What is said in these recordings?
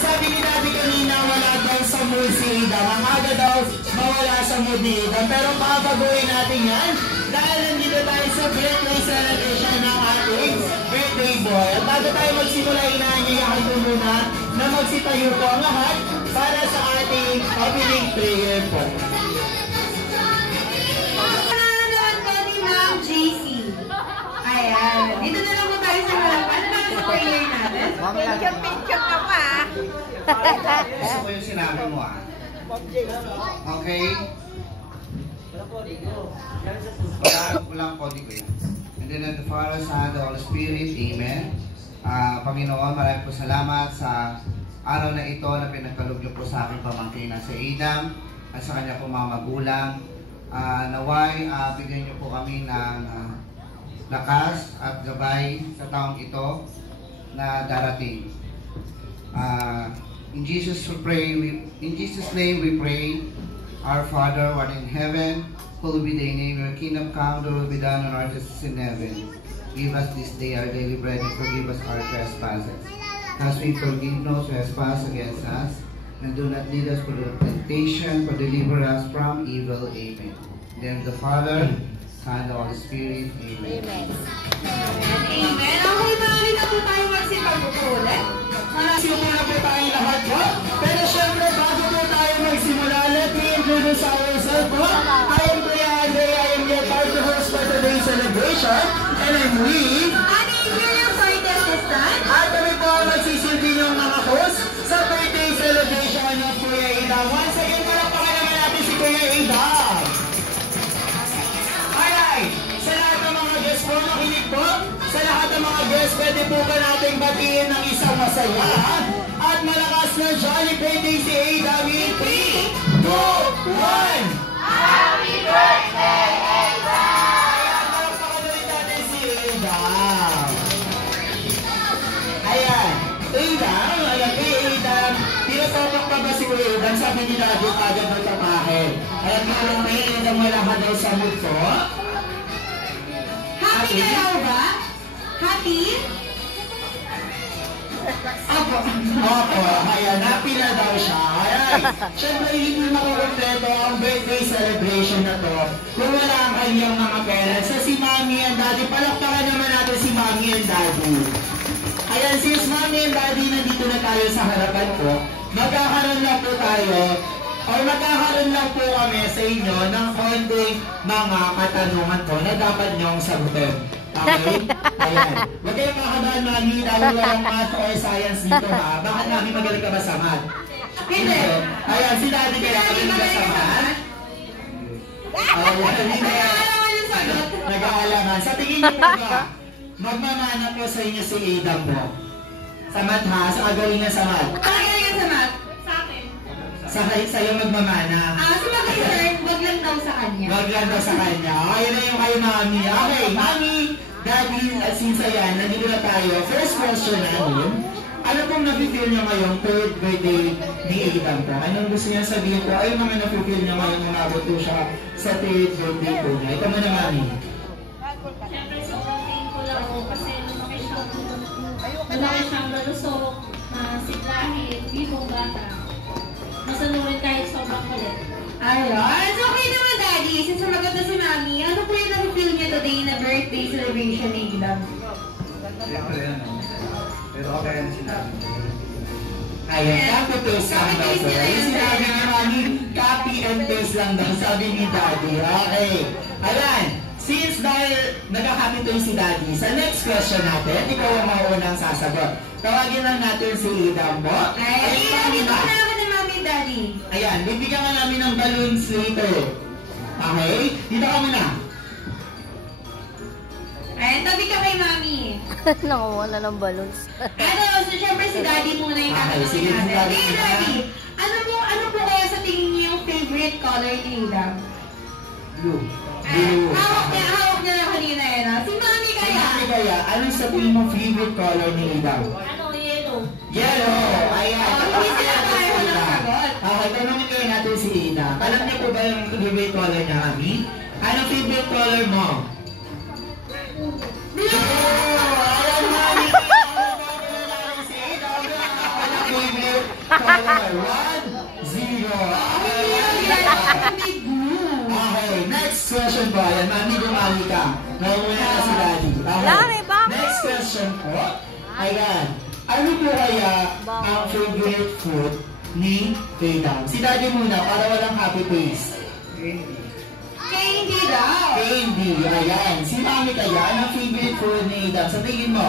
sabi ni Daddy kanina, wala daw sa mood si Ida. Mamaga daw mawala sa mood ni Ida. Pero papaguhin natin yan dahil nandito tayo sa birthday celebration ng ating birthday boy. At bago tayo magsimula, inaanyayahan ko muna na magsitayo po ang lahat para sa ating opening prayer po. Ayan. Dito na lang po tayo sa harapan. Ano ba sa prayer natin? Picture ka pa. Gusto ko yung sinabi mo Okay? Walang kodi ko yan. And then the Father, Son, the Holy Spirit. Amen. Panginoon, maraming po salamat sa araw na ito na pinagkaluglo po sa aking pamangkin na si Adam at sa kanya po mga magulang. Naway, bigyan niyo po kami ng lakas at gabay sa taong ito na darating. In Jesus name we pray. Our Father, who art in heaven, hallowed be thy name. Your kingdom come, thy will be done on earth as it is in heaven. Give us this day our daily bread, and forgive us our trespasses, as we forgive those who trespass against us. And do not lead us into temptation, but deliver us from evil. Amen. Then the Father, Son, the Holy Spirit. Amen. Amen. Amen. Okay, maaari na po tayo magsipag ulit. Simula po tayo lahat po. Pero syempre, bago po tayo magsimula, let me introduce ourselves po. I am Kuya Andre. I am your party host for today's celebration. And I'm with Ani, you're your party assistant. At kami po ang magsisilbi ng mga host sa birthday celebration ng Kuya Ida. Once again, palakpakan naman natin si Kuya Ida. Sa lahat ng mga guests po, makinig po. Sa lahat ng mga guests, pwede po ba natin batiin ng isang masaya at malakas na jolly birthday si Ada with 3, 2, 1! Happy birthday, Ada! Ayan, palakpakan natin si Ada. Ayan, Ada, ayan kay Ada. Tinatapak pa ba si Kuya Ada? Sabi nila, di agad ng tapahin. Ayan, may Ada wala ka daw sa mood ko. Happy ka daw ba? Happy? Opo, ayan, happy na daw siya. Ayan, syempre hindi makukompleto ang birthday celebration na to kung wala ang kanyang mga parents. Sa si Mommy and Daddy, palakpakan naman natin si Mommy and Daddy. Ayan, since Mommy and Daddy nandito na tayo sa harapan ko, magkakaroon lang po tayo magkakaroon lang po kami sa inyo ng konting mga katanungan po na dapat niyong sagutin. Okay? Ayan. Huwag kayong makakabahan, Mami, dahil walang math or science dito ha. Bakit Mami magaling ka ba sa math? Hindi. Ayan, si Daddy kaya magaling ka sa math? Nag-aalaman yung sagot. Nag-aalaman. Sa tingin niyo po ba, magmamana po sa inyo si Adam po? Sa math ha? Sa kagalingan sa math? Kagalingan sa math? Sa'yo magmamana. Sa mga sir, wag lang daw sa kanya. Wag lang daw sa kanya. Ayun na yung kayo, Mami. Okay, Mami, Daddy, since ayan, nandito na tayo. First question namin, ano pong nafe-feel niya ngayong third birthday ni Adam po? Anong gusto niya sabihin ko? Ay, mga nafe-feel niya ngayong umabot po siya sa third birthday po niya. Ito muna, Mami. Siyempre, sobrang thankful ako kasi malaki siyang nalusok, siglahin, bibong bata. Masanurin kahit sobrang kulit. Ayun. So, okay naman, Daddy. Since sumagot na si Mami, ano po yung nafe-feel niya today na birthday celebration ni Adam? Siyempre yan. Pero okay yan sinabi. Ayun, copy paste lang daw po. Yung sinabi ni Mami, copy and paste lang daw, sabi ni Daddy. Okay. Ayan, since dahil nagka-copy paste si Daddy, sa next question natin, ikaw ang maunang sasagot. Tawagin lang natin si Adam po. Ay, dito na ako ni Mami and Daddy. Ayan, bibigyan ka namin ng balloons later. Okay? Dito ka muna. Ayan, tabi ka kay Mami. Nakuha na ng balloons. So syempre si Daddy muna yung tatanungin sige, natin. si Daddy Hey, muna. Daddy, ano po kaya sa tingin niyo yung favorite color ni Adam? Blue. Hawak niya na kanina eh, no? Si Mami kaya? Kaya, anong sa tingin mo favorite color ni Adam? Ano, yellow? Yellow! Ayan. Hindi sila tayo ng sagot. Okay, tanongin kayo natin si Ida. Alam niyo po ba yung favorite color niya, Mami? Anong favorite color mo? Blue! Ayan, Mami! Si Ida, favorite Color 1-0. Okay, next question po. Ayan, mami, dumami ka. Naumuna na si Daddy. Okay. Next question po. Ayan. Ano po kaya ang favorite food ni Adam? Si Daddy muna para walang happy face. Candy daw. Candy. Ayan. Si mami kaya ang favorite food ni Adam? Sa tingin mo?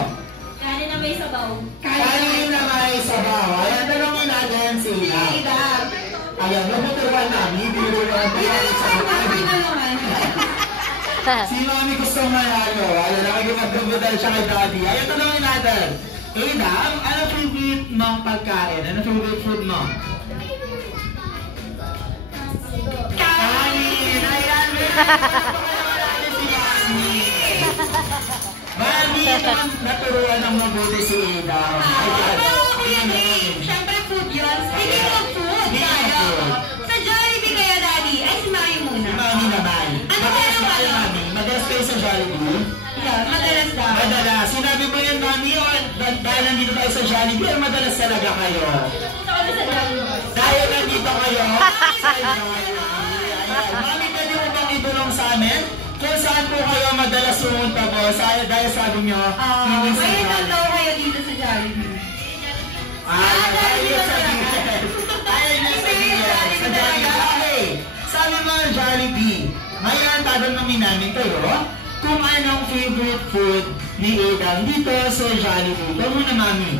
Kanin na may sabaw. Kanin na may sabaw. Ayan, tanongin natin si Adam. Ayan, nabuturuan namin. Binuruan namin sa si mami gustong manalo. Ayan, nakikipagdumudal siya kay Daddy. Ayan, tanongin natin. Adam, ano favorite mong pagkain? Ano favorite food mo? Kanin! Ayan, si mami. Mami, naturuan ng mabuti si Adam. Ayan. Siyempre food yun. Speaking of food, sa Jollibee kaya, Daddy, ay si Mami muna. Si mami naman. Ano kaya naman? Mami, madalas kayo sa Jollibee? Yeah, madalas daw. Madalas. Sinabi mo yan, mami, o dahil nandito tayo sa Jollibee, o madalas talaga kayo? Gusto kami sa Jollibee. Dahil nandito kayo sa Jollibee. Mami, pwede mo bang itulong sa amin? Kung saan po kayo madalas sumunta po? Dahil sabi nyo, hindi sa May Jollibee. daw kayo dito sa Jollibee. Ayaw sabihin. Ayaw niya sabihin. Sa Jollibee. Okay. Sabi mo, Jollibee. Ngayon, tatanungin namin kayo kung anong favorite food ni Adam dito sa Jollibee. Ito muna, mami.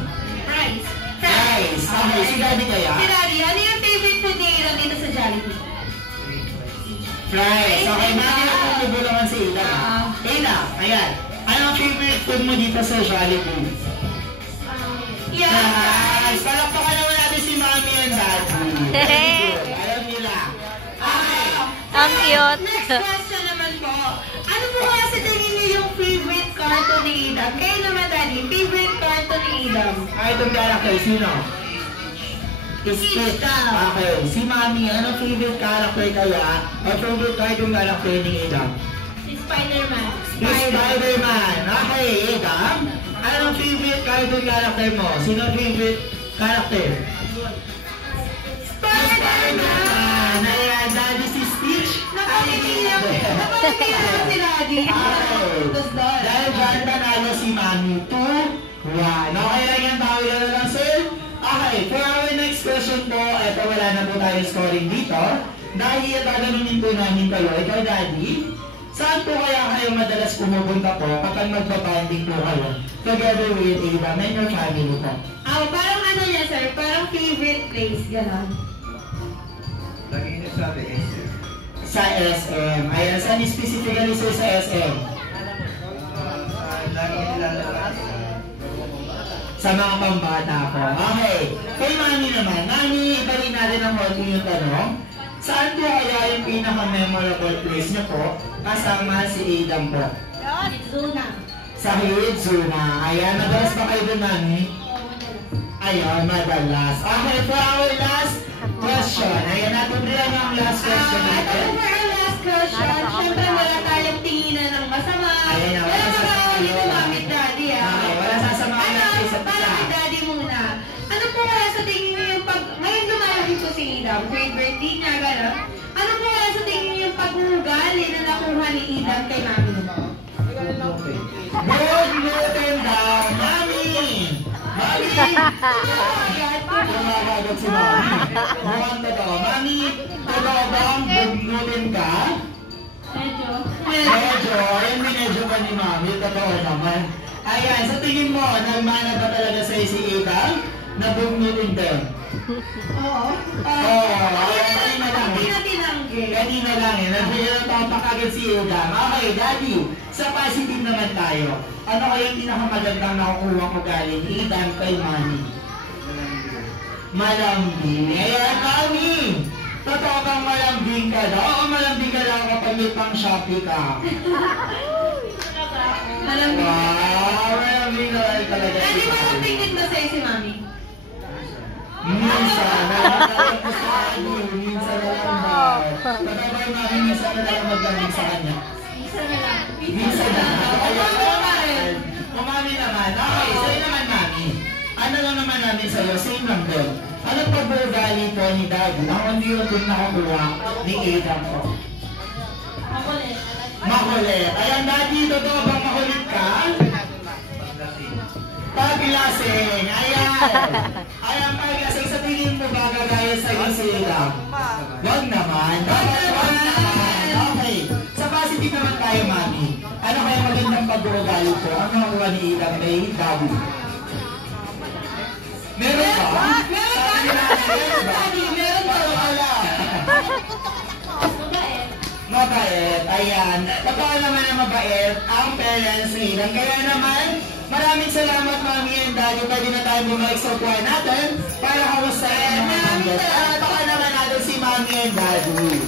Fries. Fries. Okay, si Daddy kaya? Si Daddy, ano yung favorite food ni Adam dito sa Jollibee? Fries. Okay, mami, natutulungan si Adam. Adam, ayan. Anong favorite food mo dito sa Jollibee? Yeah. Fries. Palakpakan naman natin si mami and Daddy. Alam nila. Okay. Ang cute. Next question naman po. Ano po kaya sa tingin niyo yung favorite cartoon ni Adam? Kayo naman, Daddy, favorite cartoon ni Adam? Itong character, sino? Stitch. Okay. Si mami, anong favorite character kaya? O favorite cartoon character ni Adam? Si Spider-Man. Spider-Man. Okay, Adam. Anong favorite cartoon character mo? Sino favorite character? Spider-Man! Ayan, Daddy si Stitch. Napakitiyak si Daddy. Dahil dyan nanalo si Mami 2-1. Okay lang yan, tawag na lang sir. Okay, for our next question po, eto wala na po tayo scoring dito. Dahil tatanungin po namin kayo, ikaw Daddy, saan po kaya kayo madalas pumupunta po kapag magbabanding po kayo together with Adam and your family po? Parang ano niya, sir? Parang favorite place, gano'n. Lagi niyo sabi SM. Sa SM. Ayan, saan specifically sir sa SM? Lagi nilalabas Sa mga pambata po. Okay. Kay Mami naman, Mami, iba rin natin ang konti yung tanong. Saan po kaya yung pinaka-memorable place niyo po kasama si Adam po? Zuna. Sa Hidzuna. Ayan, madalas ba kayo doon, Mami? Ayun, madalas. Okay, for our last question. Ayan, natin lang ang last question Ito natin. for our last question. Siyempre, wala tayong tinginan ng masama. Ayan na, wala Wala sasama mga kayo. dito, Mami at Daddy, Okay, wala sasama kayo sa isa't Para isa. kay Daddy muna. Ano po kaya sa tingin niyo yung pag... Ngayon lumalaki po si Adam, grade birthday niya, gano'n. Ano po kaya sa tingin niyo yung pag-uugali na nakuha ni Adam kay Mami? Good looking daw, Mami! Mami! Kumakagat si Mami. Mukhang totoo. Mami, totoo bang bugnutin ka? Medyo. Medyo. Ayan, minedyo ka ni Mami. Totoo naman. Ayan, sa tingin mo, nagmana ba talaga sa'yo si Adam? Nabugnutin ka? Oo. Oo. Ayan, kanina lang. Hindi na tinanggi. Kanina lang eh. Nabigyan ng agad si Adam. Okay, Daddy. Sa positive naman tayo. Ano kaya yung pinakamagandang nakukuha ko galing ni Adam kay Mami? Malambing. Ayan, Mami! Totoo bang malambing ka daw? O malambing ka lang kapag may pang Shopee ka? Malambing. Wow, malambing na lang talaga si Daddy, Mami. makatingin ba sa'yo si Mami? Minsan, nalatayin ko sa kanya. Minsan na lang ba? Totoo ba yung Mami, minsan na lang maglambing sa kanya? Isa na lang. Minsan na lang. Ayan. O Mami naman. Okay, sa'yo naman Mami. Ano lang naman namin sa'yo? Same lang doon. Ano pag-uugali po ni Daddy? Ang unti-unti nakakuha ni Adam po. Makulit. Makulit. Ayan, Daddy, totoo bang makulit ka? Paglasing. Ayan. Ayan, paglasing. Sa tingin mo ba gagaya sa'yo si Adam? Wag naman. Wag naman. Okay. Sa positive naman tayo, Mami. Ano kaya magandang pag-uugali po? Ano ang kuha ni Adam kay Daddy? Meron ba? Sabi nila, meron ba? Meron ba? Wala. Mabait. Mabait. Ayan. Totoo naman na mabait ang parents ni Adam. Kaya naman, maraming salamat, Mami and Daddy. Pwede na tayo bumalik sa upuan natin para kamustahin ang mga panggat. Baka naman natin si Mami and Daddy.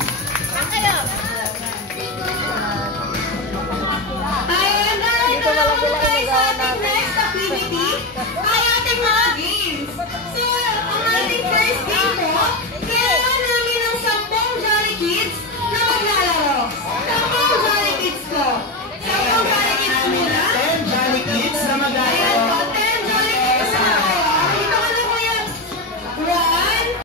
Ayan, dahil na tayo sa ating next activity ay ating mga games.